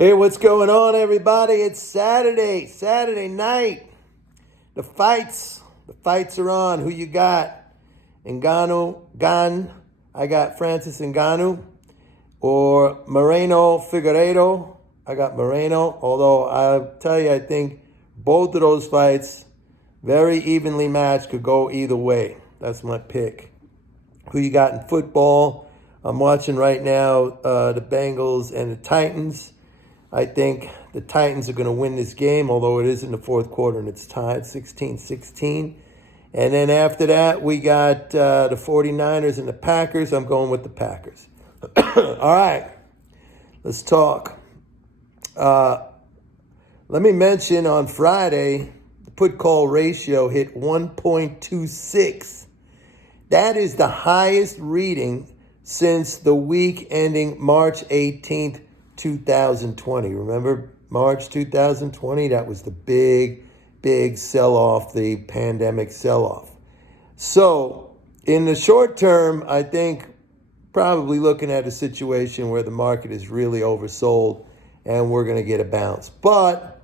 Hey, what's going on, everybody? It's Saturday night. The fights are on. Who you got? Gane. I got Francis Ngannou. Or Moreno Figueiredo. I got Moreno. Although I'll tell you, I think both of those fights, very evenly matched, could go either way. That's my pick. Who you got in football? I'm watching right now the Bengals and the Titans. I think the Titans are going to win this game, although it is in the fourth quarter and it's tied 16-16. And then after that, we got the 49ers and the Packers. I'm going with the Packers. All right, let's talk. Let me mention on Friday, the put-call ratio hit 1.26. That is the highest reading since the week ending March 18th, 2020. Remember March 2020? That was the big sell-off, the pandemic sell-off. So in the short term, I think probably looking at a situation where the market is really oversold and we're going to get a bounce. But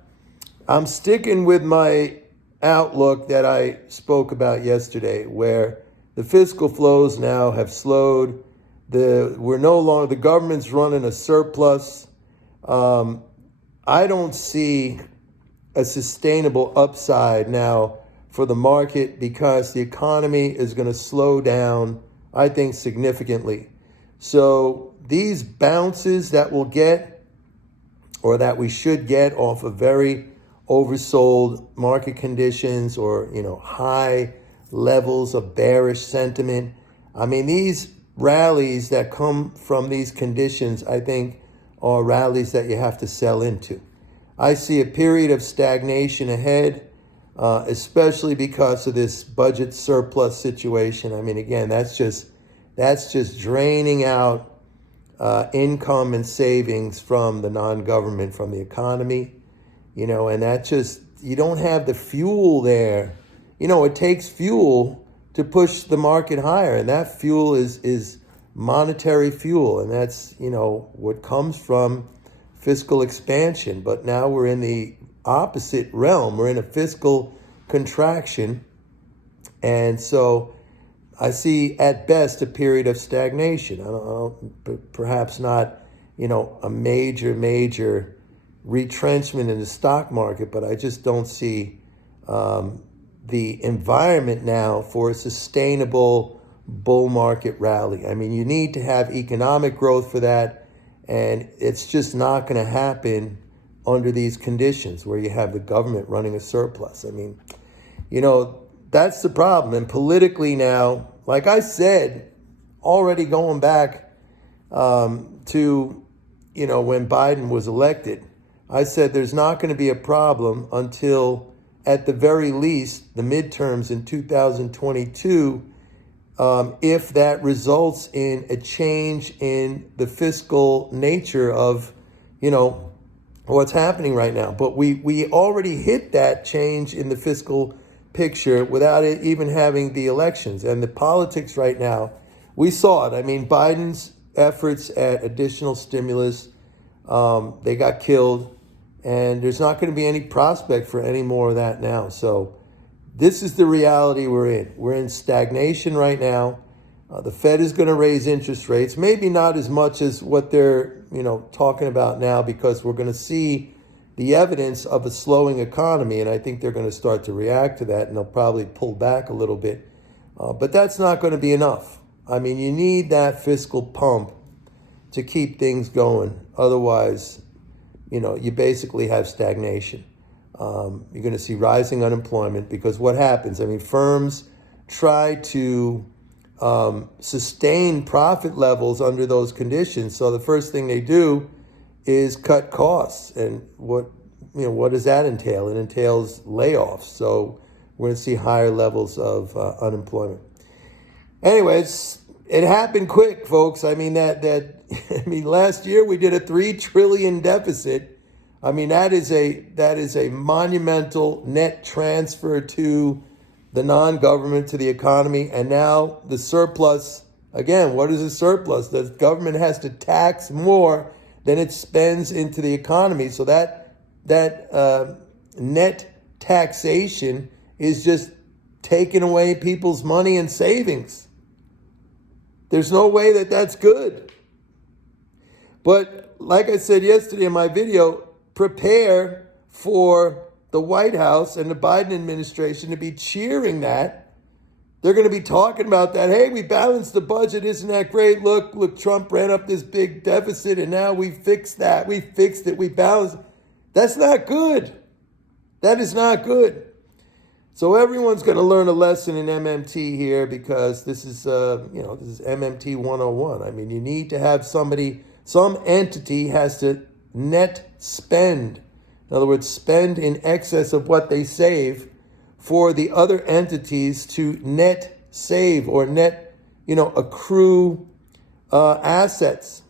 I'm sticking with my outlook that I spoke about yesterday, where the fiscal flows now have slowed. We're no longer, the government's running a surplus. I don't see a sustainable upside now for the market because the economy is going to slow down, I think, significantly. So these bounces that we'll get, or that we should get off of very oversold market conditions, or, high levels of bearish sentiment. I mean, these rallies that come from these conditions, I think, are rallies that you have to sell into. I see a period of stagnation ahead, especially because of this budget surplus situation. I mean, again, that's just draining out income and savings from the non-government, from the economy, and that just, you don't have the fuel there. It takes fuel to push the market higher, and that fuel is monetary fuel, and that's, what comes from fiscal expansion. But now we're in the opposite realm. We're in a fiscal contraction, and so I see at best a period of stagnation. I don't perhaps not, a major retrenchment in the stock market, but I just don't see the environment now for a sustainable bull market rally. I mean, you need to have economic growth for that, and it's just not going to happen under these conditions where you have the government running a surplus. I mean, that's the problem. And politically now, like I said, already going back to, when Biden was elected, I said there's not going to be a problem until, at the very least, the midterms in 2022, if that results in a change in the fiscal nature of, what's happening right now. But we already hit that change in the fiscal picture without it even having the elections. And the politics right now, we saw it. I mean, Biden's efforts at additional stimulus, they got killed. And there's not going to be any prospect for any more of that now. So this is the reality we're in. We're in stagnation right now. The Fed is going to raise interest rates, maybe not as much as what they're, talking about now, because we're going to see the evidence of a slowing economy, and I think they're going to start to react to that, and they'll probably pull back a little bit. But that's not going to be enough. I mean, you need that fiscal pump to keep things going. Otherwise, you basically have stagnation. You're going to see rising unemployment, because what happens? I mean, firms try to sustain profit levels under those conditions. So the first thing they do is cut costs. And what does that entail? It entails layoffs. So we're going to see higher levels of unemployment. Anyways, it happened quick, folks. I mean, last year we did a $3 trillion deficit. I mean, that is a monumental net transfer to the non-government, to the economy. And now the surplus, again, what is a surplus? The government has to tax more then it spends into the economy. So that net taxation is just taking away people's money and savings. There's no way that that's good. But like I said yesterday in my video, prepare for the White House and the Biden administration to be cheering that. They're going to be talking about that. Hey, we balanced the budget. Isn't that great? Look, Trump ran up this big deficit and now we fixed that. We fixed it. We balanced. That's not good. That is not good. So everyone's going to learn a lesson in MMT here, because this is MMT 101. I mean, you need to have some entity has to net spend. In other words, spend in excess of what they save for the other entities to net save or net, accrue assets.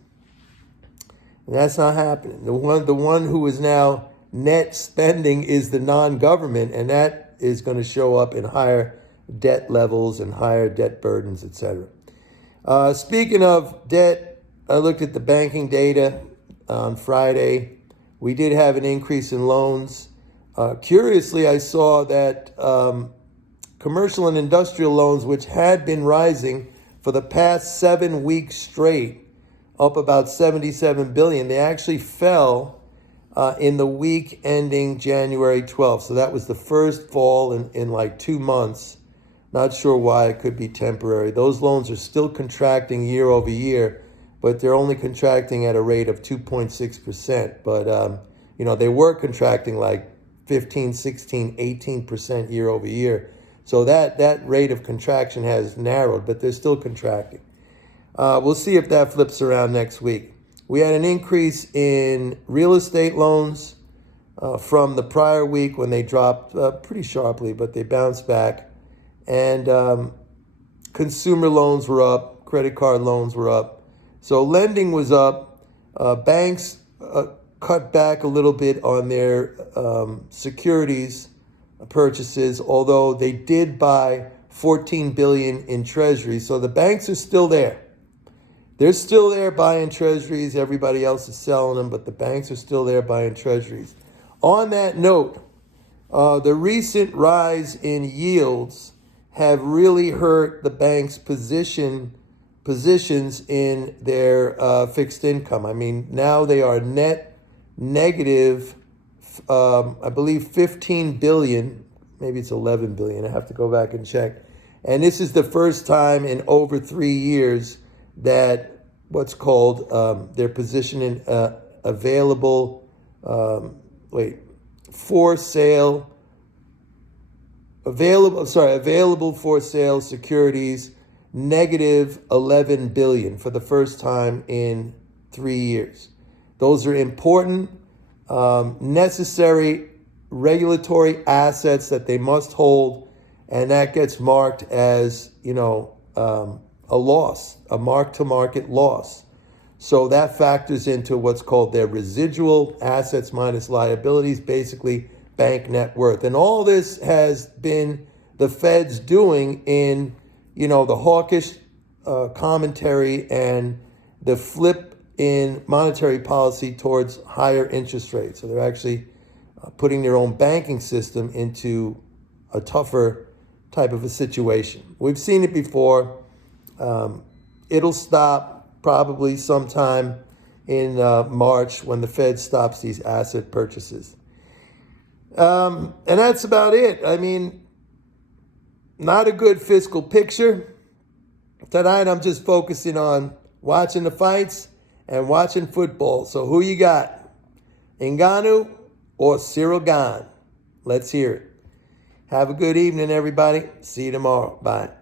And that's not happening. The one who is now net spending is the non-government, and that is going to show up in higher debt levels and higher debt burdens, etc. Speaking of debt, I looked at the banking data on Friday. We did have an increase in loans. Curiously, I saw that commercial and industrial loans, which had been rising for the past 7 weeks straight, up about $77 billion, they actually fell in the week ending January 12th. So that was the first fall in like 2 months. Not sure why. It could be temporary. Those loans are still contracting year over year, but they're only contracting at a rate of 2.6%. But, they were contracting like 15, 16, 18% year over year. So that rate of contraction has narrowed, but they're still contracting. We'll see if that flips around next week. We had an increase in real estate loans from the prior week when they dropped pretty sharply, but they bounced back. And consumer loans were up, credit card loans were up. So lending was up. Banks cut back a little bit on their securities purchases, although they did buy $14 billion in treasuries. So the banks are still there. They're still there buying treasuries. Everybody else is selling them, but the banks are still there buying treasuries. On that note, the recent rise in yields have really hurt the banks' positions in their fixed income. I mean, now they are net negative, I believe 15 billion, maybe it's 11 billion. I have to go back and check. And this is the first time in over 3 years that what's called their position in available for sale securities negative 11 billion for the first time in 3 years. Those are important, necessary regulatory assets that they must hold, and that gets marked as, a loss, a mark-to-market loss. So that factors into what's called their residual assets minus liabilities, basically bank net worth. And all this has been the Fed's doing in, the hawkish commentary and the flip in monetary policy towards higher interest rates. So they're actually putting their own banking system into a tougher type of a situation. We've seen it before. It'll stop probably sometime in March when the Fed stops these asset purchases. And that's about it. I mean, not a good fiscal picture. Tonight I'm just focusing on watching the fights and watching football. So who you got? Ngannou or Gane? Let's hear it. Have a good evening, everybody. See you tomorrow. Bye.